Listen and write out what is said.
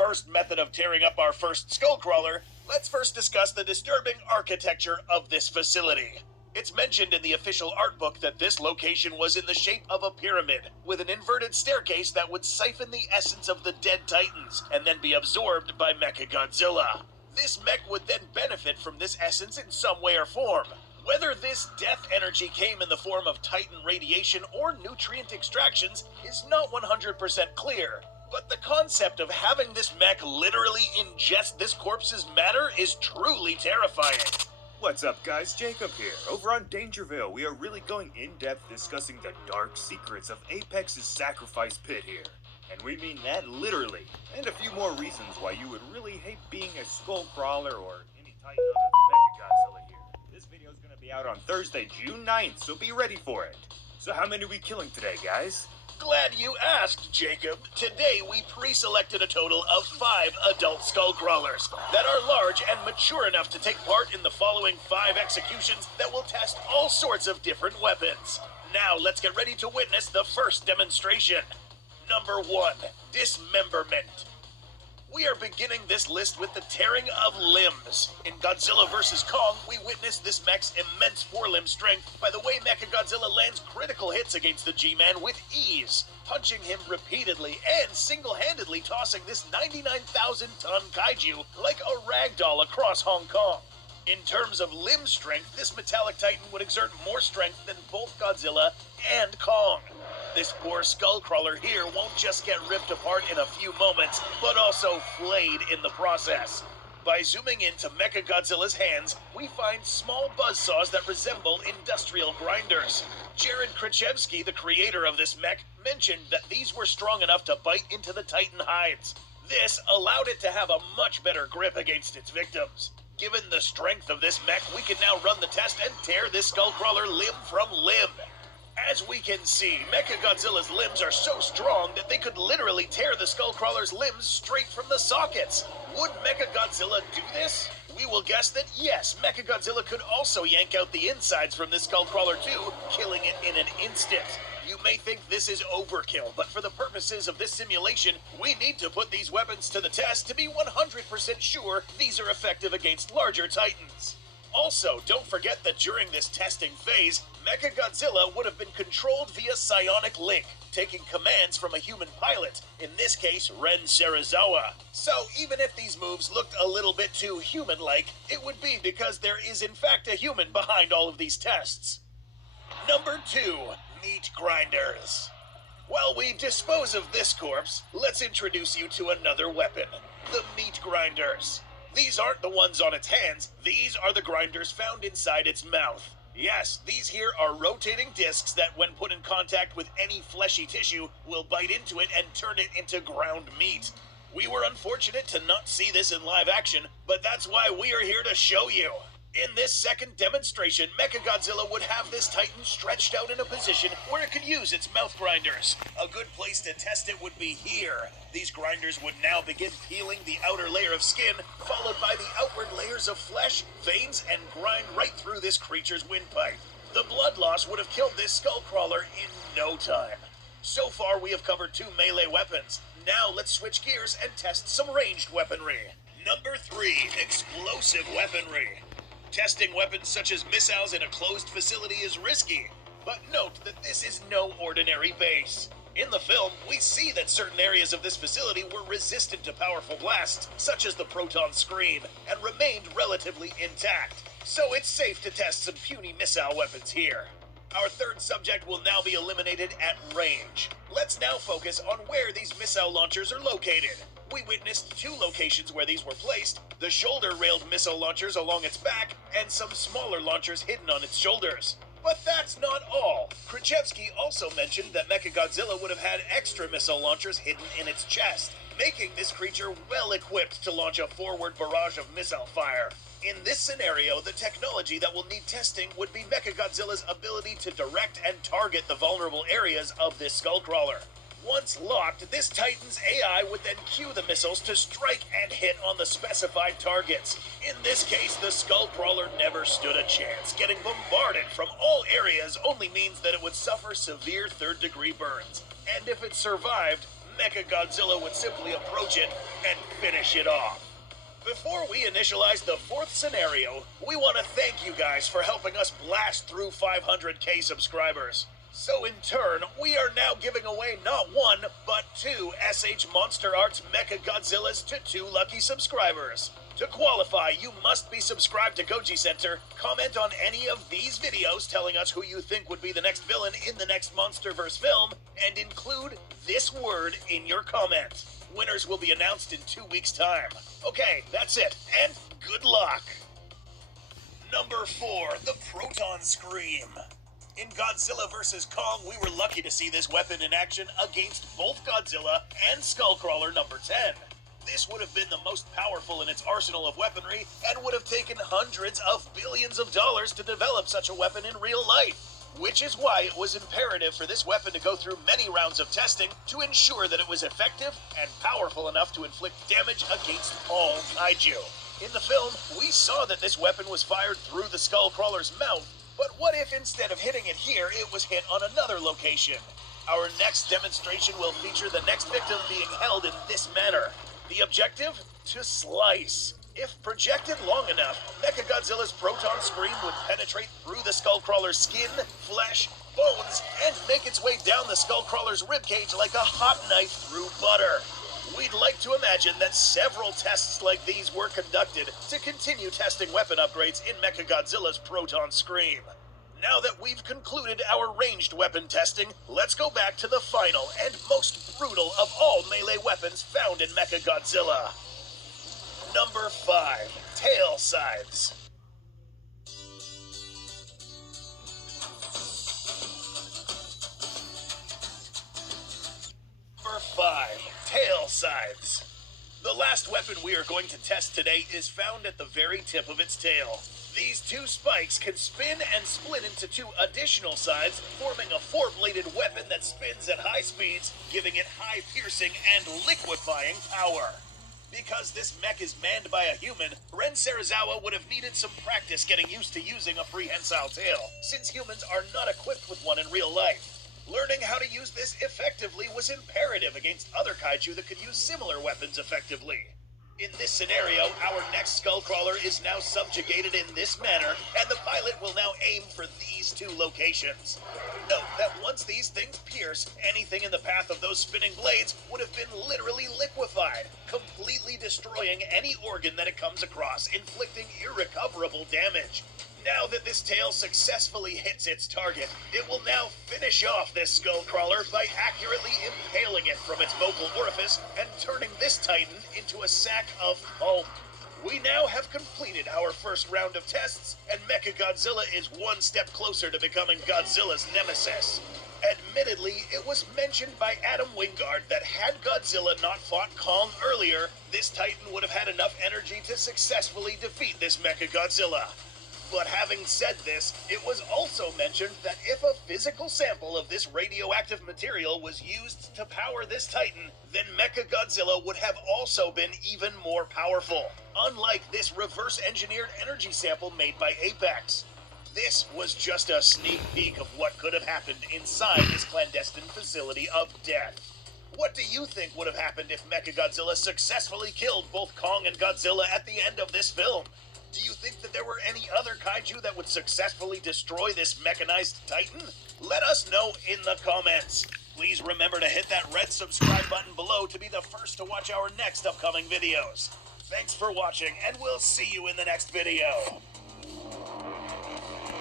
first method of tearing up our first SkullCrawler, let's first discuss the disturbing architecture of this facility. It's mentioned in the official art book that this location was in the shape of a pyramid, with an inverted staircase that would siphon the essence of the dead titans and then be absorbed by Mechagodzilla. This mech would then benefit from this essence in some way or form. Whether this death energy came in the form of titan radiation or nutrient extractions is not 100% clear, but the concept of having this mech literally ingest this corpse's matter is truly terrifying. What's up guys, Jacob here. Over on Dangerville, we are really going in-depth discussing the dark secrets of Apex's sacrifice pit here. And we mean that literally. And a few more reasons why you would really hate being a SkullCrawler or any titan other than Mechagodzilla here. This video is going to be out on Thursday, June 9th, so be ready for it. So how many are we killing today, guys? Glad you asked, Jacob. Today we pre-selected a total of 5 adult SkullCrawlers that are large and mature enough to take part in the following 5 executions that will test all sorts of different weapons. Now let's get ready to witness the first demonstration. Number 1, dismemberment. We are beginning this list with the tearing of limbs. In Godzilla vs. Kong, we witnessed this mech's immense forelimb strength by the way Mechagodzilla lands critical hits against the G-Man with ease, punching him repeatedly and single-handedly tossing this 99,000-ton kaiju like a ragdoll across Hong Kong. In terms of limb strength, this metallic titan would exert more strength than both Godzilla and Kong. This poor SkullCrawler here won't just get ripped apart in a few moments, but also flayed in the process. By zooming into Mechagodzilla's hands, we find small buzzsaws that resemble industrial grinders. Jared Krichevsky, the creator of this mech, mentioned that these were strong enough to bite into the titan hides. This allowed it to have a much better grip against its victims. Given the strength of this mech, we can now run the test and tear this SkullCrawler limb from limb. As we can see, Mechagodzilla's limbs are so strong that they could literally tear the SkullCrawler's limbs straight from the sockets. Would Mechagodzilla do this? We will guess that yes, Mechagodzilla could also yank out the insides from this SkullCrawler too, killing it in an instant. You may think this is overkill, but for the purposes of this simulation, we need to put these weapons to the test to be 100% sure these are effective against larger titans. Also, don't forget that during this testing phase, Mechagodzilla would have been controlled via psionic link, taking commands from a human pilot, in this case, Ren Serizawa. So even if these moves looked a little bit too human-like, it would be because there is in fact a human behind all of these tests. Number 2, meat grinders. While we dispose of this corpse, let's introduce you to another weapon, the meat grinders. These aren't the ones on its hands, these are the grinders found inside its mouth. Yes, these here are rotating discs that when put in contact with any fleshy tissue will bite into it and turn it into ground meat. We were unfortunate to not see this in live action, but that's why we are here to show you. In this second demonstration, Mechagodzilla would have this titan stretched out in a position where it could use its mouth grinders. A good place to test it would be here. These grinders would now begin peeling the outer layer of skin, followed by the outward layers of flesh, veins, and grind right through this creature's windpipe. The blood loss would have killed this SkullCrawler in no time. So far, we have covered 2 melee weapons. Now let's switch gears and test some ranged weaponry. Number 3, explosive weaponry. Testing weapons such as missiles in a closed facility is risky, but note that this is no ordinary base. In the film, we see that certain areas of this facility were resistant to powerful blasts, such as the proton screen, and remained relatively intact, so it's safe to test some puny missile weapons here. Our third subject will now be eliminated at range. Let's now focus on where these missile launchers are located. We witnessed 2 locations where these were placed, the shoulder-railed missile launchers along its back, and some smaller launchers hidden on its shoulders. But that's not all. Krichevsky also mentioned that Mechagodzilla would have had extra missile launchers hidden in its chest, making this creature well equipped to launch a forward barrage of missile fire. In this scenario, the technology that will need testing would be Mechagodzilla's ability to direct and target the vulnerable areas of this SkullCrawler. Once locked, this Titan's AI would then cue the missiles to strike and hit on the specified targets. In this case, the SkullCrawler never stood a chance. Getting bombarded from all areas only means that it would suffer severe third-degree burns. And if it survived, Mechagodzilla would simply approach it and finish it off. Before we initialize the fourth scenario, we want to thank you guys for helping us blast through 500k subscribers. So in turn, we are now giving away not one, but two SH Monster Arts Mechagodzillas to 2 lucky subscribers. To qualify, you must be subscribed to Goji Center, comment on any of these videos telling us who you think would be the next villain in the next MonsterVerse film, and include this word in your comment. Winners will be announced in 2 weeks' time. Okay, that's it, and good luck! Number 4, the Proton Scream. In Godzilla vs. Kong, we were lucky to see this weapon in action against both Godzilla and SkullCrawler number 10. This would have been the most powerful in its arsenal of weaponry and would have taken hundreds of billions of dollars to develop such a weapon in real life. Which is why it was imperative for this weapon to go through many rounds of testing to ensure that it was effective and powerful enough to inflict damage against all kaiju. In the film, we saw that this weapon was fired through the SkullCrawler's mouth, but what if instead of hitting it here, it was hit on another location? Our next demonstration will feature the next victim being held in this manner. The objective? To slice. If projected long enough, Mechagodzilla's Proton Scream would penetrate through the SkullCrawler's skin, flesh, bones, and make its way down the SkullCrawler's ribcage like a hot knife through butter. We'd like to imagine that several tests like these were conducted to continue testing weapon upgrades in Mechagodzilla's Proton Scream. Now that we've concluded our ranged weapon testing, let's go back to the final and most brutal of all melee weapons found in Mechagodzilla. Number 5, Tail Scythes. Number 5, Tail Scythes. The last weapon we are going to test today is found at the very tip of its tail. These 2 spikes can spin and split into 2 additional sides, forming a 4-bladed weapon that spins at high speeds, giving it high piercing and liquefying power. Because this mech is manned by a human, Ren Serizawa would have needed some practice getting used to using a prehensile tail, since humans are not equipped with one in real life. Learning how to use this effectively was imperative against other kaiju that could use similar weapons effectively. In this scenario, our next SkullCrawler is now subjugated in this manner, and the pilot will now aim for these 2 locations. Note that once these things pierce, anything in the path of those spinning blades would have been literally liquefied, completely destroying any organ that it comes across, inflicting irrecoverable damage. Now that this tail successfully hits its target, it will now finish off this SkullCrawler by accurately impaling it from its vocal orifice and turning this titan into a sack of foam. We now have completed our first round of tests, and Mechagodzilla is one step closer to becoming Godzilla's nemesis. Admittedly, it was mentioned by Adam Wingard that had Godzilla not fought Kong earlier, this titan would have had enough energy to successfully defeat this Mechagodzilla. But having said this, it was also mentioned that if a physical sample of this radioactive material was used to power this titan, then Mechagodzilla would have also been even more powerful, unlike this reverse-engineered energy sample made by Apex. This was just a sneak peek of what could have happened inside this clandestine facility of death. What do you think would have happened if Mechagodzilla successfully killed both Kong and Godzilla at the end of this film? Do you think that there were any other kaiju that would successfully destroy this mechanized titan? Let us know in the comments. Please remember to hit that red subscribe button below to be the first to watch our next upcoming videos. Thanks for watching, and we'll see you in the next video.